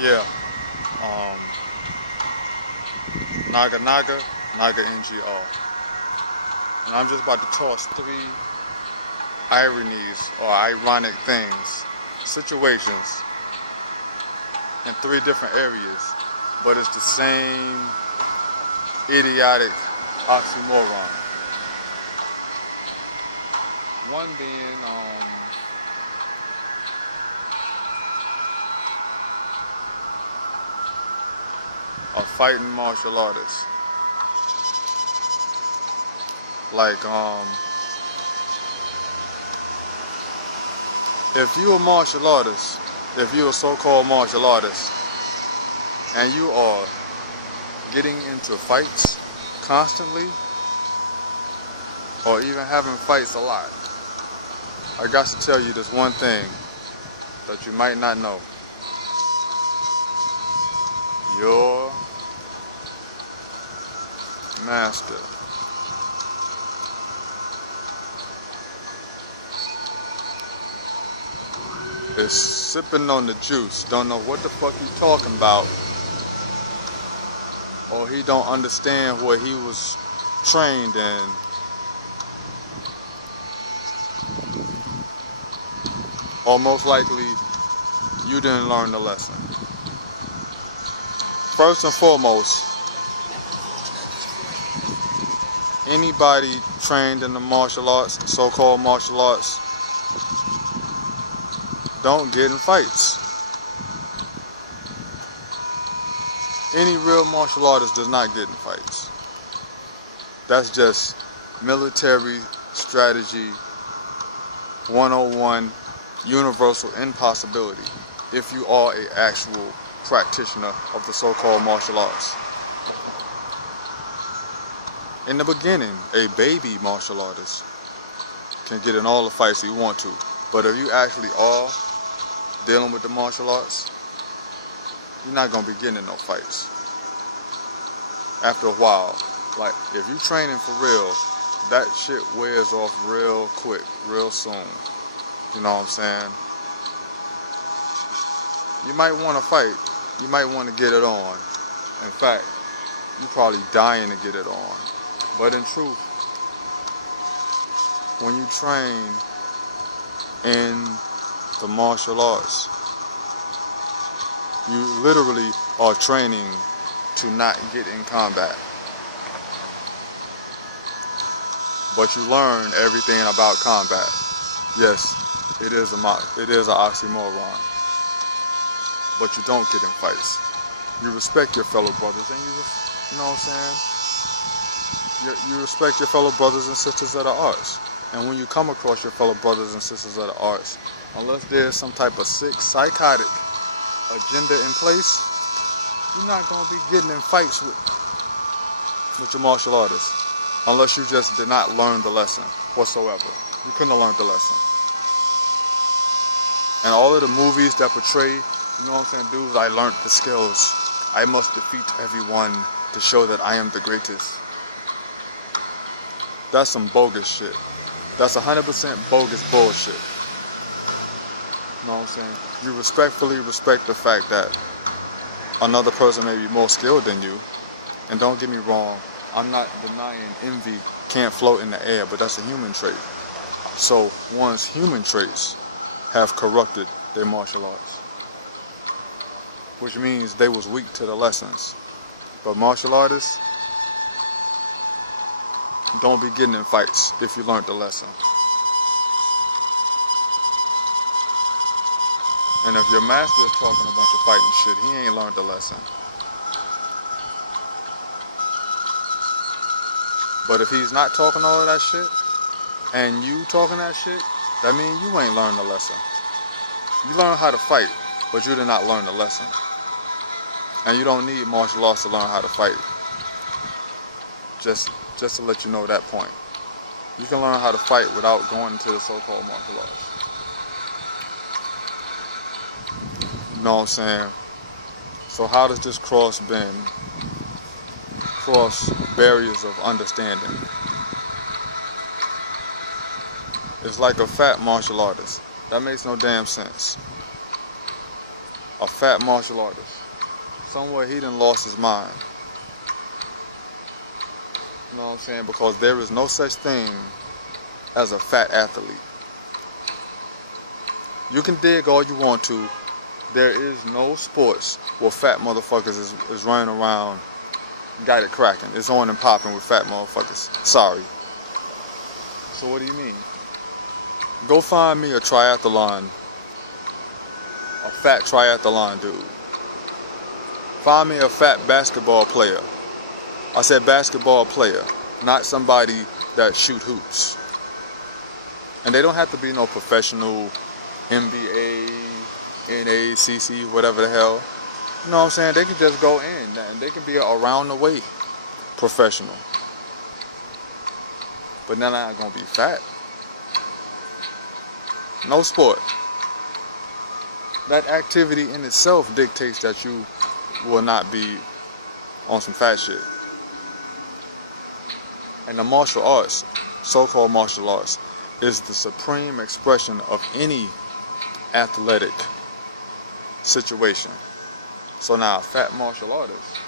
Yeah. Um, Naga NGR. And I'm just about to toss three ironies or ironic things, situations in three different areas, but it's the same idiotic oxymoron. One being a fighting martial artist. Like if you're a martial artist, if you're a so-called martial artist, and you are getting into fights constantly, or even having fights a lot, I got to tell you this one thing that you might not know. Your master is sipping on the juice, don't know what the fuck he's talking about, or he don't understand what he was trained in. Or most likely, you didn't learn the lesson. First and foremost, anybody trained in the martial arts, so-called martial arts, don't get in fights. Any real martial artist does not get in fights. That's just military strategy 101, universal impossibility if you are an actual practitioner of the so-called martial arts. In the beginning, a baby martial artist can get in all the fights you want to, but if you actually are dealing with the martial arts, you're not going to be getting in no fights. After a while, like if you're training for real, that shit wears off real quick, real soon. You know what I'm saying? You might want to fight. You might want to get it on. In fact, you're probably dying to get it on. But in truth, when you train in the martial arts, you literally are training to not get in combat. But you learn everything about combat. Yes, it is an oxymoron. But you don't get in fights. You respect your fellow brothers, and you know what I'm saying? You respect your fellow brothers and sisters of the arts. And when you come across your fellow brothers and sisters of the arts, unless there's some type of sick, psychotic agenda in place, you're not going to be getting in fights with your martial artists. Unless you just did not learn the lesson whatsoever. You couldn't have learned the lesson. And all of the movies that portray, you know what I'm saying, dudes, I learned the skills. I must defeat everyone to show that I am the greatest. That's some bogus shit. That's 100% bogus bullshit. You know what I'm saying? You respectfully respect the fact that another person may be more skilled than you. And don't get me wrong, I'm not denying envy can't float in the air, but that's a human trait. So one's human traits have corrupted their martial arts, which means they was weak to the lessons. But martial artists don't be getting in fights if you learned the lesson. And if your master is talking a bunch of fighting shit, he ain't learned the lesson. But if he's not talking all of that shit, and you talking that shit, that means you ain't learned the lesson. You learn how to fight, but you did not learn the lesson. And you don't need martial arts to learn how to fight. Just to let you know that point. You can learn how to fight without going into the so-called martial arts. You know what I'm saying? So how does this cross barriers of understanding? It's like a fat martial artist. That makes no damn sense. a fat martial artist. Somewhere he done lost his mind. You know what I'm saying? Because there is no such thing as a fat athlete. You can dig all you want to. There is no sports where fat motherfuckers is running around, got it cracking. It's on and popping with fat motherfuckers. Sorry. So what do you mean? Go find me a triathlon, a fat triathlon dude. Find me a fat basketball player. I said basketball player, not somebody that shoot hoops. And they don't have to be no professional NBA, NACC, whatever the hell. You know what I'm saying? They can just go in and they can be around the way professional. But they're not gonna be fat. No sport. That activity in itself dictates that you will not be on some fat shit. And the martial arts, so-called martial arts, is the supreme expression of any athletic situation. So now a fat martial artist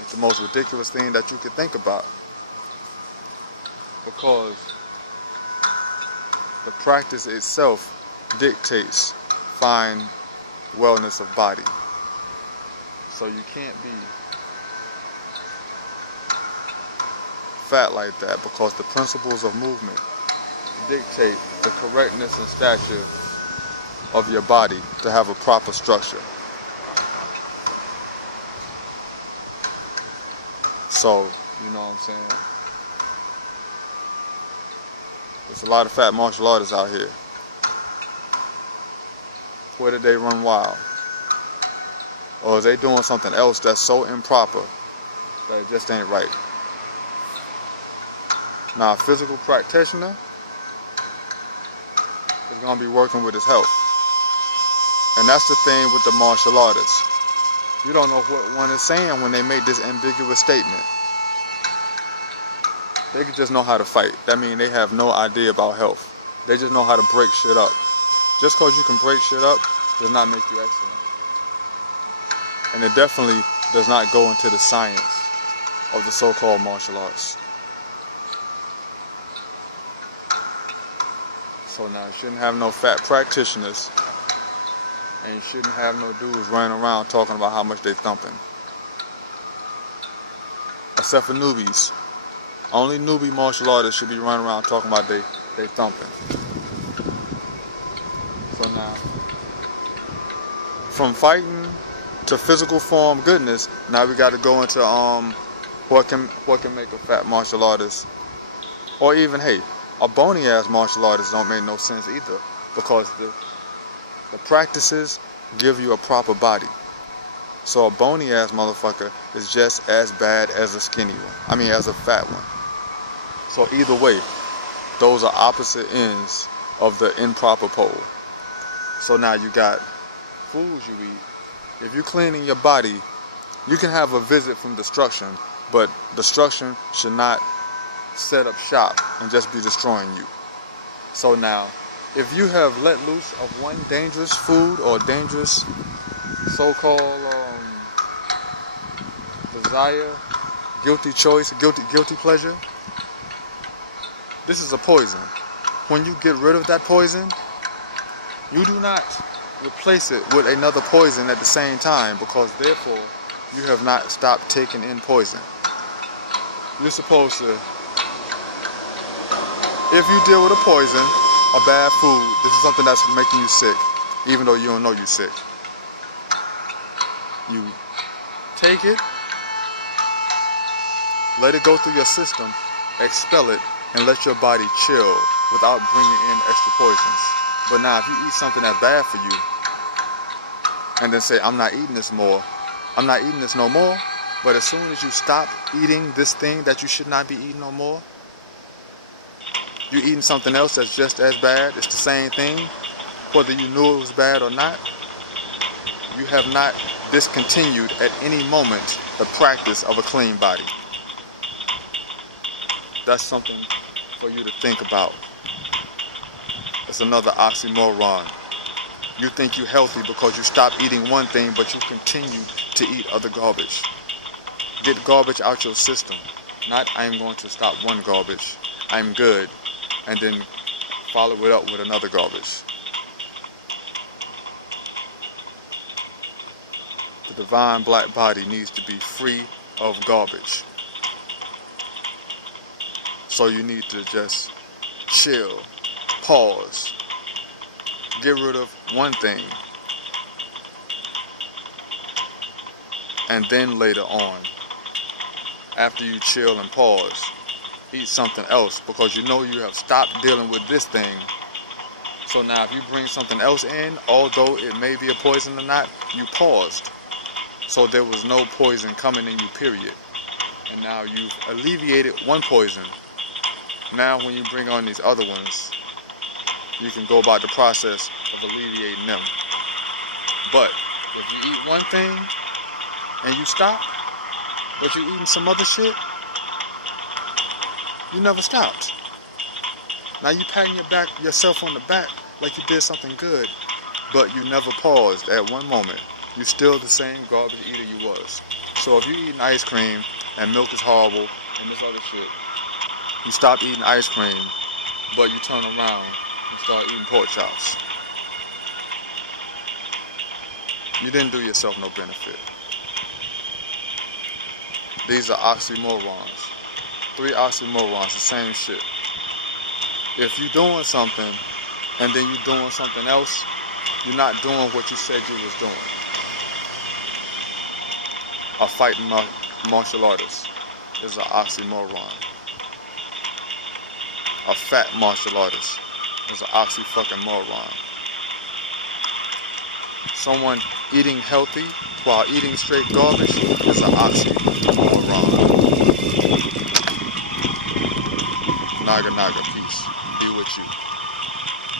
is the most ridiculous thing that you could think about, because the practice itself dictates fine wellness of body. So you can't be fat like that, because the principles of movement dictate the correctness and stature of your body to have a proper structure. So, you know what I'm saying? There's a lot of fat martial artists out here. Where did they run wild? Or is they doing something else that's so improper that it just ain't right? Now, a physical practitioner is going to be working with his health. And that's the thing with the martial artists. You don't know what one is saying when they make this ambiguous statement. They can just know how to fight. That means they have no idea about health. They just know how to break shit up. Just because you can break shit up does not make you excellent. And it definitely does not go into the science of the so-called martial arts. So now you shouldn't have no fat practitioners, and you shouldn't have no dudes running around talking about how much they thumping. Except for newbies. Only newbie martial artists should be running around talking about they thumping. So now, from fighting to physical form goodness, now we got to go into what can make a fat martial artist, or even, hey, a bony ass martial artist don't make no sense either, because the practices give you a proper body. So a bony ass motherfucker is just as bad as a skinny one. I mean, as a fat one. So either way, those are opposite ends of the improper pole. So now you got foods you eat. If you're cleaning your body, you can have a visit from destruction, but destruction should not set up shop and just be destroying you. So now, if you have let loose of one dangerous food or dangerous so-called desire, guilty choice, guilty pleasure, this is a poison. When you get rid of that poison, you do not replace it with another poison at the same time, because therefore you have not stopped taking in poison. You're supposed to, if you deal with a poison, a bad food, this is something that's making you sick, even though you don't know you're sick. You take it, let it go through your system, expel it, and let your body chill without bringing in extra poisons. But now, if you eat something that's bad for you, and then say, I'm not eating this no more, but as soon as you stop eating this thing that you should not be eating no more, you're eating something else that's just as bad, it's the same thing, whether you knew it was bad or not, you have not discontinued at any moment the practice of a clean body. That's something for you to think about. It's another oxymoron. You think you're healthy because you stopped eating one thing, but you continue to eat other garbage. Get garbage out your system. Not, I am going to stop one garbage, I'm good, and then follow it up with another garbage. The divine black body needs to be free of garbage. So you need to just chill, pause, get rid of one thing, and then later on, after you chill and pause, eat something else, because you know you have stopped dealing with this thing. So now if you bring something else in, although it may be a poison or not, you paused. So there was no poison coming in you, period. And now you've alleviated one poison. Now when you bring on these other ones, you can go about the process of alleviating them. But if you eat one thing and you stop, but you're eating some other shit, you never stopped. Now you patting yourself on the back like you did something good, but you never paused at one moment. You're still the same garbage eater you was. So if you're eating ice cream and milk is horrible and this other shit, you stop eating ice cream, but you turn around and start eating pork chops. You didn't do yourself no benefit. These are oxymorons. 3 oxymorons, the same shit. If you're doing something and then you're doing something else, you're not doing what you said you was doing. A fighting martial artist is an oxymoron. A fat martial artist is an oxy-fucking-moron. Someone eating healthy while eating straight garbage is an oxymoron. Naga naga, peace. Be with you.